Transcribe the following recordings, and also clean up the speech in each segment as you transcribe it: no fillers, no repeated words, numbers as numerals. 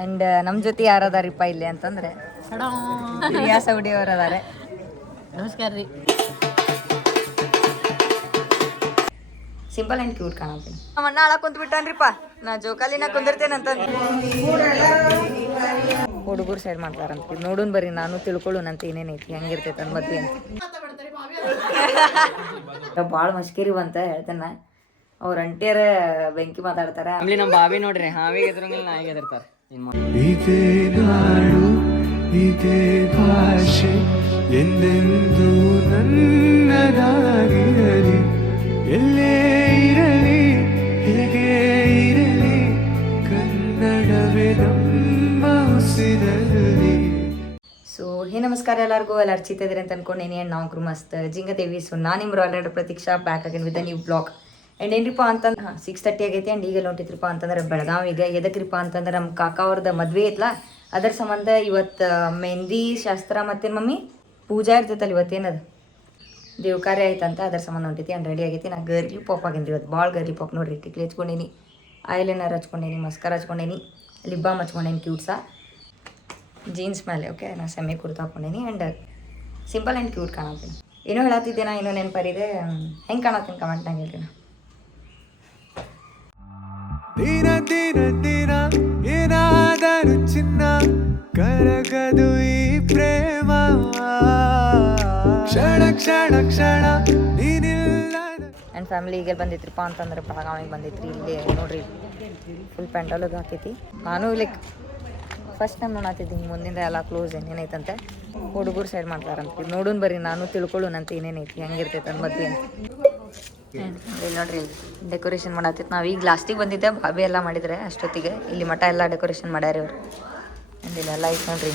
And ನಮ್ಮ ಜೊತೆ ಯಾರು ಅದಾರಿಪ್ಪ ಇಲ್ಲಿ ಅಂತಂದ್ರೆ ಪ್ರಿಯಾ ಸೌಡಿ ಅವರು ಅದಾರೆ. ನಮಸ್ಕಾರ ರೀ. ಸಿಂಪಲ್ ಆ್ಯಂಡ್ ಕ್ಯೂಟ್ ಕಾಣತ್ತೀನಿ. ನಮ್ಮ ಅಣ್ಣ ಅಳ ಕುಂತ್ ಬಿಟ್ಟಾನ್ರಿಪ್ಪ, ನಾ ಜೋಕಾಲಿನ ಕುಂದಿರ್ತೇನೆ ಅಂತ ಹುಡುಗರು ಸೈಡ್ ಮಾಡ್ತಾರಂತ. ನೋಡುನ್ ಬರ್ರಿ, ನಾನು ತಿಳ್ಕೊಳ್ಳೋಣಂತ ಏನೇನೈತಿ ಹೆಂಗಿರ್ತೈತೆ ಅಂದ್ ಮದ್ವೆ ಅಂತ. ಭಾಳ ಮಸ್ಕೇರಿ ಬಂತ ಹೇಳ್ತೇನೆ. ಅವ್ರ ಅಂಟಿಯರ ಬೆಂಕಿ ಮಾತಾಡ್ತಾರ. ಆಮೇಲೆ ನಮ್ಮ ಬಾವಿ ನೋಡ್ರಿ, ಹಾವಿಗೆ ಎದುರಂಗಿಲ್ಲ ನಾಯಿಗೆ ಎದುರ್ತಾರ. ಇದೇ ನಾಡು ಇದೇ ಭಾಷೆ ಎಂದೆಂದು ನನ್ನದಾಗಿರಲಿ, ಎಲ್ಲೇ ಇರಲಿ ಹೇಗೆ ಇರಲಿ ಕನ್ನಡವೇ ನಮ್ಮ ಉಸಿರಲ್ಲಿ. ಸೊ ನಮಸ್ಕಾರ ಎಲ್ಲರಿಗೂ, ಎಲ್ಲ ಅರ್ಚಿತಿದ್ರಿ ಅಂತ ಅನ್ಕೊಂಡೇನಿ. ಆ್ಯಂಡ್ ನಾವು ಮಸ್ತ್ ಜಿಂಗದೇವಿ. ಸೊ ನಾನು ನಿಮ್ರು already Pratiksha back again with new blog. And ಏನ್ರಿಪ್ಪ ಅಂತಂದ್ರೆ 6:30 ಆಗೈತಿ. ಆ್ಯಂಡ್ ಈಗ ಹೊಂಟಿದ್ರಿಪ್ಪ ಅಂತಂದ್ರೆ ಬೆಳಗಾವಿಗೆ. ಎದಕ್ರಿಪ್ಪ ಅಂತಂದ್ರೆ ನಮ್ಮ ಕಾಕಾ ಅವ್ರದ್ದು ಮದುವೆ ಐತ್ಲ, ಅದರ ಸಂಬಂಧ ಇವತ್ತು ಮೆಹಂದಿ ಶಾಸ್ತ್ರ ಮತ್ತು ಮಮ್ಮಿ ಪೂಜಾ ಇರ್ತೈತಲ್ಲ ಇವತ್ತೇನದು ದೇವ್ ಕಾರ್ಯ ಆಯ್ತಂತ, ಅದ್ರ ಸಂಬಂಧ ಹೊಂಟೈತಿ. ಆ್ಯಂಡ್ ರೆಡಿ ಆಗೈತಿ. ನಾನು ಗರ್ಲಿ ಪಾಪ್ ಆಗಿನ್ರಿ ಇವತ್ತು, ಭಾಳ ಗರ್ಲಿ ಪಾಪ್ ನೋಡ್ರಿ. ಟಿಕ್ಲಿ ಹಚ್ಕೊಂಡೇನಿ, ಐಲೈನರ್ ಹಚ್ಕೊಂಡೇನಿ, ಮಸ್ಕರ್ ಹಚ್ಕೊಂಡೇನಿ, ಲಿಪ್ ಬಾಮ್ ಹಚ್ಕೊಂಡೇನಿ ಕ್ಯೂಟ್ಸಾ, ಜೀನ್ಸ್ ಮೇಲೆ ಓಕೆ ನಾ ಸೆಮಿ ಕುರ್ತಾ ಹಾಕೊಂಡೇನಿ. ಆ್ಯಂಡ್ ಸಿಂಪಲ್ ಆ್ಯಂಡ್ ಕ್ಯೂಟ್ ಕಾಣತ್ತೀನಿ. ಏನೋ ಹೇಳತ್ತಿದ್ದೇನಾ, ಏನೋ ನೆನಪರಿದೆ, ಹೆಂಗೆ ಕಾಣತ್ತೀನಿ ಕಮೆಂಟ್ನಾಗ ಹೇಳ್ರಿ. ದಿನ ದಿನ ದಿನ ಏನಾದರೂ ಚಿನ್ನ ಕರಗದು ಈ ಪ್ರೇಮ, ಕ್ಷಣ ಕ್ಷಣ ಕ್ಷಣ ನೀನಿಲ್ಲ. ಆ್ಯಂಡ್ ಫ್ಯಾಮಿಲಿ ಈಗ ಬಂದಿತ್ರಿಪ್ಪ ಅಂತಂದ್ರೆ ಬೆಳಗಾವಿಗೆ ಬಂದಿತ್ರಿ. ಇಲ್ಲಿ ನೋಡ್ರಿ ಫುಲ್ ಪೆಂಡಲ್ಗೆ ಹಾಕೈತಿ. ನಾನು ಲೈಕ್ ಫಸ್ಟ್ ಟೈಮ್ ನೋಡತ್ತಿದ್ದೀನಿ, ಮುಂದಿಂದ ಎಲ್ಲ ಕ್ಲೋಸ್ ಏನೇನೈತಂತೆ ಹುಡುಗರು ಸೈಡ್ ಮಾಡ್ತಾರಂತ. ನೋಡುನ್ ಬರ್ರಿ, ನಾನು ತಿಳ್ಕೊಳ್ಳೋಣಂತ ಏನೇನೈತಿ ಹೆಂಗಿರ್ತೈತೆ ಅಂದ್ ಮದ್ವೆ ಅಂತ. ಇಲ್ಲಿ ನೋಡ್ರಿ ಡೆಕೋರೇಷನ್ ಮಾಡತ್ತಿತ್ತು. ನಾವು ಈಗ ಲಾಸ್ಟಿಗೆ ಬಂದಿದ್ದೆ, ಬಾಬಿ ಎಲ್ಲ ಮಾಡಿದ್ರೆ ಅಷ್ಟೊತ್ತಿಗೆ. ಇಲ್ಲಿ ಮಠ ಎಲ್ಲ ಡೆಕೋರೇಷನ್ ಮಾಡ್ಯಾರ ಇವ್ರು. ಆ್ಯಂಡ್ ಇಲ್ಲೆಲ್ಲ ಐತೆ ನೋಡ್ರಿ,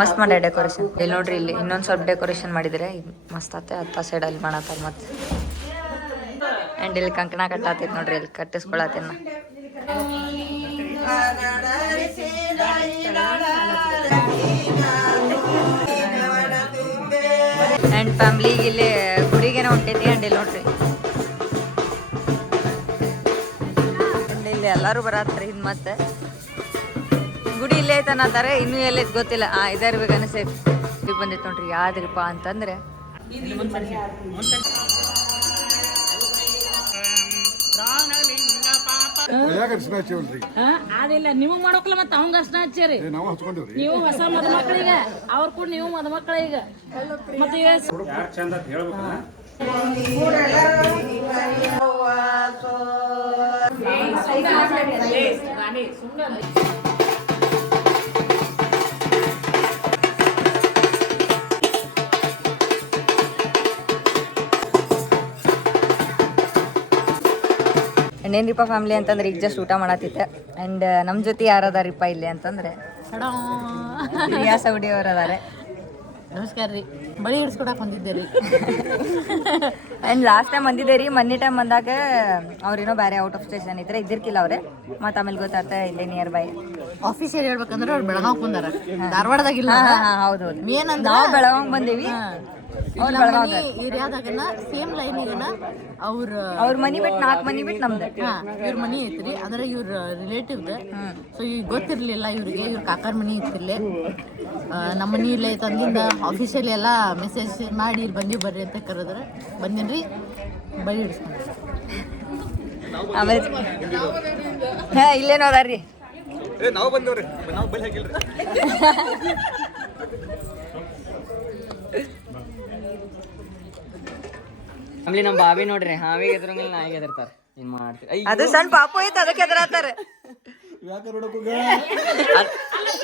ಮಸ್ತ್ ಮಾಡ್ಯಾರ ಡೆಕೋರೇಷನ್. ಇಲ್ಲಿ ನೋಡ್ರಿ, ಇಲ್ಲಿ ಇನ್ನೊಂದು ಸ್ವಲ್ಪ ಡೆಕೋರೇಷನ್ ಮಾಡಿದರೆ ಮಸ್ತ್ ಆತ. ಹತ್ತ ಸೈಡಲ್ಲಿ ಮಾಡತ್ತಾರ ಮತ್ತೆ. ಆ್ಯಂಡ್ ಇಲ್ಲಿ ಕಂಕಣ ಕಟ್ಟಾತೈತೆ ನೋಡ್ರಿ, ಇಲ್ಲಿ ಕಟ್ಟಿಸ್ಕೊಳತ್ತೇನ. ಆ್ಯಂಡ್ ಫ್ಯಾಮ್ಲಿಗೆ ಇಲ್ಲಿ ಗುಡಿಗೇನ ಹೊಂಟೈತಿ. ಆ್ಯಂಡ್ ಇಲ್ಲಿ ನೋಡ್ರಿ ಇಲ್ಲಿ ಎಲ್ಲರೂ ಬರತ್ತಾರೆ. ಇದು ಮತ್ತೆ ಗುಡಿ ಇಲ್ಲೇ ಐತೆ ಅನ್ನತ್ತಾರೆ, ಇನ್ನೂ ಎಲ್ಲೈತೆ ಗೊತ್ತಿಲ್ಲ. ಇದಾರ್ಬೇಕು ಅನಿಸೈತಿ. ಈಗ ಬಂದೈತೆ ನೋಡ್ರಿ. ಯಾವ್ದ್ರಿಪ್ಪ ಅಂತಂದ್ರೆ ಅದಿಲ್ಲ ನಿಮಗ್ ಮಾಡೋಕಲ್ಲ, ಮತ್ತೆ ಅವಂಗ ಅರ್ಶನ ಹಚ್ಚಿರಿ ನೀವು ಹೊಸ ಮದುಮಕ್ಕಳಿಗೆ, ಅವ್ರ ಕೂಡ ನೀವು ಮದುಮಕ್ಕಳಿಗೆ ಮತ್ತೆ ಏನ್ರಿಪ್ಪ ಫ್ಯಾಮಿಲಿ ಅಂತಂದ್ರೆ ಈಗ ಜಸ್ಟ್ ಊಟ ಮಾಡತ್ತಿತ್ತೆ. ಆ್ಯಂಡ್ ನಮ್ಮ ಜೊತೆ ಯಾರು ಅದಾರಿಪ್ಪ ಇಲ್ಲಿ ಅಂತಂದ್ರೆ ಪ್ರಿಯಾ ಸೌಡಿ ಅವರು ಅದಾರೆ. ನಮಸ್ಕಾರ ರೀ. ಬಳಿ ಹಿಡ್ಸ್ಕೊಡಕ್ಕೆ ಬಂದಿದ್ದೆ ರೀ. ಆ್ಯಂಡ್ ಲಾಸ್ಟ್ ಟೈಮ್ ಬಂದಿದ್ದೆ ರೀ. ಮೊನ್ನೆ ಟೈಮ್ ಬಂದಾಗ ಅವ್ರೇನೋ ಬೇರೆ ಔಟ್ ಆಫ್ ಸ್ಟೇಷನ್ ಇದ್ರೆ ಇದ್ದಿರ್ಕಿಲ್ಲ ಅವ್ರೆ. ಮತ್ತು ಆಮೇಲೆ ಗೊತ್ತಾಗ್ತಾ ಇಲ್ಲೇ ನಿಯರ್ ಬೈ ಆಫೀಸಿಯರ್ ಹೇಳ್ಬೇಕಂದ್ರೆ ಅವ್ರು ಬೆಳಗಾವ್ ಬಂದಾರ, ಧಾರವಾಡದಾಗಿಲ್ಲ. ಹೌದು ಹೌದು, ಏನಂದ್ರೆ ನಾವು ಬೆಳಗಾವ್ ಬಂದೇವಿ. ಏರಿಯಾದಾಗನ ಸೇಮ್ ಲೈನಿಗನ ಅವ್ರ ಮನಿ ಬಿಟ್ಟು 4 ಮನಿ ಬಿಟ್ಟು ನಮ್ದು ಇವ್ರ ಮನಿ ಐತ್ರಿ. ಅಂದ್ರೆ ಇವ್ರ ರಿಲೇಟಿವ್ದ. ಸೊ ಈಗ ಗೊತ್ತಿರ್ಲಿಲ್ಲ ಇವ್ರಿಗೆ, ಇವ್ರ ಕಾಕಾರ ಮನಿ ಇತ್ತಿರ್ಲಿ. ನಮ್ಮ ಮನಿ ಇಲ್ಲ ಐತಂದಿಂದ ಆಫೀಸಿಯಲಿ ಎಲ್ಲ ಮೆಸೇಜ್ ಮಾಡಿ ಇಲ್ಲಿ ಬಂದೀವಿ ಬರ್ರಿ ಅಂತ ಕರೆದ್ರೆ ಬಂದೇನ್ರಿ. ಬಳಿ ಹಿಡಿಸ್ಕೊಂಡು ಆಮೇಲೆ ಇಲ್ಲೇನೋ ಅದಾರ್ರಿ. ನಾವು ಬಂದವ್ರಿ, ನಾವು ಬಲಿ ಹಾಕಿಲ್ರಿ. ಆಮೇಲೆ ನಮ್ಮ ಬಾವಿ ನೋಡ್ರಿ, ಹಾವಿಗೆ ಎದುರಂಗಿಲ್ಲ ನಾಯಿಗೆ ಎದುರ್ತಾರ. ಏನ್ ಮಾಡ್ತೀರಿ? ಅದು ಸಣ್ಣ ಪಾಪು ಐತೆ, ಅದಕ್ಕೆ ಎದುರಾತಾರ.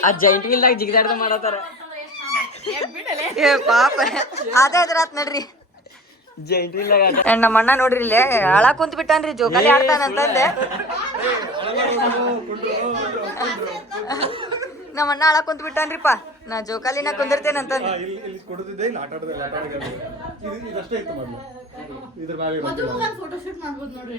ಆ ಜೈಂಟ್ ವೀಲ್ದಾಗ ಜಿಗಿದಾಡ್ದ ಮಾಡತ್ತಾರ. ಪಾಪ ಅದೇ ಎದುರಾತ್ ನೋಡ್ರಿ. ಜೈಂಟ್ ವೀಲ್ದಾಗ ನಮ್ಮ ಅಣ್ಣ ನೋಡ್ರಿ ಇಲ್ಲೇ ಅಳ ಕುಂತ್ ಬಿಟ್ಟಾನ್ರಿ, ಜೋಕಾಲಿ ಆಡ್ತಾನಂತಂದೆ. ನಮ್ಮ ಅಣ್ಣ ಅಳ ಕುಂತ್ ಬಿಟ್ಟಾನ್ರಿಪ್ಪ, ನಾ ಜೋಕಾಲಿನ ಕುಂದಿರ್ತೇನೆ ಅಂತಂದು. ಫೋಟೋಶೂಟ್ ಮಾಡ್ಬೋದು ನೋಡ್ರಿ.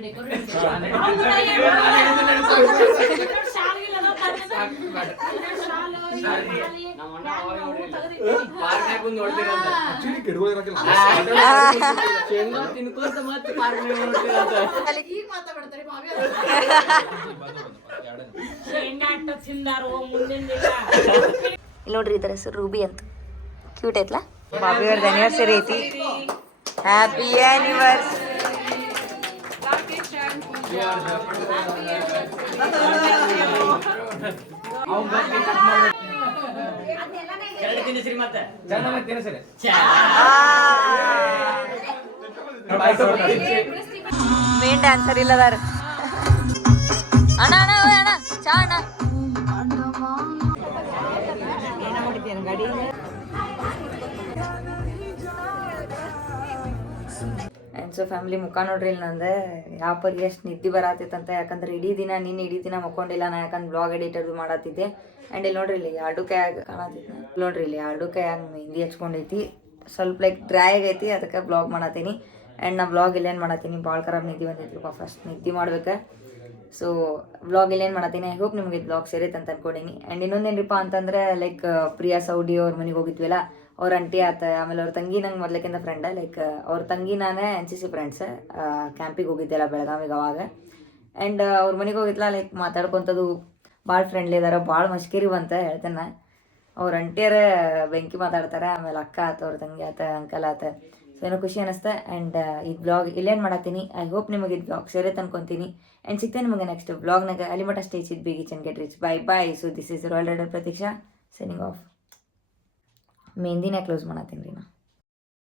ಇಲ್ಲಿ ನೋಡ್ರಿ ಇದರ ಹೆಸರು ರೂಬಿ ಅಂತ, ಕ್ಯೂಟ್ ಐತ್ಲಾ. ಬಾಬಿ ಅವ್ರದ್ದು ಆನಿವರ್ಸರಿ ಐತಿ. Happy anniversary. ಮೇನ್ ಡ್ಯಾನ್ಸರ್ ಇಲ್ಲದಾರ. ಅಣ್ಣ ಅಣ್ಣ ಓಯ್ ಅಣ್ಣ ಚಾ ಅಣ್ಣ. ಆ್ಯಂಡ್ ಸೊ ಫ್ಯಾಮಿಲಿ ಮುಖ ನೋಡ್ರಿ ಇಲ್ಲಿ ನಂದು ಯಾವ ಪರಿ ಎಷ್ಟು ನಿದ್ದೆ ಬರತ್ತೈತಂತ. ಯಾಕಂದ್ರೆ ಇಡೀ ದಿನ ಮಕ್ಕೊಂಡಿಲ್ಲ ನಾ, ಯಾಕಂದ್ರೆ ಬ್ಲಾಗ್ ಎಡಿಟರ್ ಮಾಡತ್ತಿದ್ದೆ. ಆ್ಯಂಡ್ ಇಲ್ಲಿ ನೋಡ್ರಿ ಇಲ್ಲಿ ಎರಡು ಕೈಯಾಗ ಕಾಣತೈತಿ ನೋಡ್ರಿ, ಇಲ್ಲಿ ಎರಡು ಕೈಯಾಗ ಮೆಹಂದಿ ಹಚ್ಕೊಂಡೈತಿ. ಸ್ವಲ್ಪ ಲೈಕ್ ಡ್ರೈ ಆಗೈತಿ, ಅದಕ್ಕೆ ಬ್ಲಾಗ್ ಮಾಡತ್ತೀನಿ. ಆ್ಯಂಡ್ ನಾ ಬ್ಲಾಗ್ ಇಲ್ಲೇನು ಮಾಡತ್ತೀನಿ, ಭಾಳ ಖರಾಬ್ ನಿದ್ದೆ ಬಂದೈತಿಪ್ಪ. ಫಸ್ಟ್ ನಿದ್ದೆ ಮಾಡ್ಬೇಕು. ಸೊ ವ್ಲಾಗ್ ಇಲ್ಲೇನು ಮಾಡತ್ತೀನಿ. ಐ ಹೋಪ್ ನಿಮಗೆ ಬ್ಲಾಗ್ ಸೇರೈತೆ ಅಂತ ಅನ್ಕೊಂಡೀನಿ. ಆ್ಯಂಡ್ ಇನ್ನೊಂದೇನಪ್ಪ ಅಂತಂದ್ರೆ ಲೈಕ್ ಪ್ರಿಯಾ ಸೌಡಿ ಅವ್ರ ಮನೆಗೆ ಹೋಗಿದ್ವಲ್ಲ, ಅವ್ರ ಅಂಟಿ ಆತ, ಆಮೇಲೆ ಅವ್ರ ತಂಗಿ ನಂಗೆ ಮೊದ್ಲಕ್ಕಿಂತ ಫ್ರೆಂಡ. ಲೈಕ್ ಅವ್ರ ತಂಗಿ ನಾನೇ NCC ಫ್ರೆಂಡ್ಸ್. ಕ್ಯಾಂಪಿಗೆ ಹೋಗಿದ್ದೆಲ್ಲ ಬೆಳಗಾವಿಗೆ ಅವಾಗ. ಆ್ಯಂಡ್ ಅವ್ರ ಮನೆಗೆ ಹೋಗಿದ್ಲ, ಲೈಕ್ ಮಾತಾಡ್ಕೊತದು ಭಾಳ ಫ್ರೆಂಡ್ಲಿ ಇದಾರೆ, ಭಾಳ ಮಸ್ಕಿರಿ ಬಂತ ಹೇಳ್ತೇನೆ. ಅವ್ರ ಅಂಟಿಯರ ಬೆಂಕಿ ಮಾತಾಡ್ತಾರೆ. ಆಮೇಲೆ ಅಕ್ಕ ಆತ, ಅವ್ರ ತಂಗಿ ಆತ, ಅಂಕಲ್ ಆತ. ಸೊ ಏನೋ ಖುಷಿ ಅನ್ನಿಸ್ತೆ. ಆ್ಯಂಡ್ ಈ ಬ್ಲಾಗ್ ಇಲ್ಲೇನು ಮಾಡತ್ತೀನಿ. ಐ ಹೋಪ್ ನಿಮಗೆ ಇದು ಬ್ಲಾಗ್ ಸೇರೈತೆ ಅನ್ಕೊತೀನಿ. ಆ್ಯಂಡ್ ಸಿಗ್ತೇನೆ ನಿಮಗೆ ನೆಕ್ಸ್ಟ್ ಬ್ಲಾಗ್ನಾಗ. ಅಲ್ಲಿ ಮಟ್ಟ ಸ್ಟೇ ಇಟ್ ಬಿಗಿ ಚಂದ್ get rich. Bye. So this is royal rider Pratiksha signing off. ಮೆಹಂದಿನೇ ಕ್ಲೋಸ್ ಮಾಡತ್ತೀನಿ ರೀ ನಾ.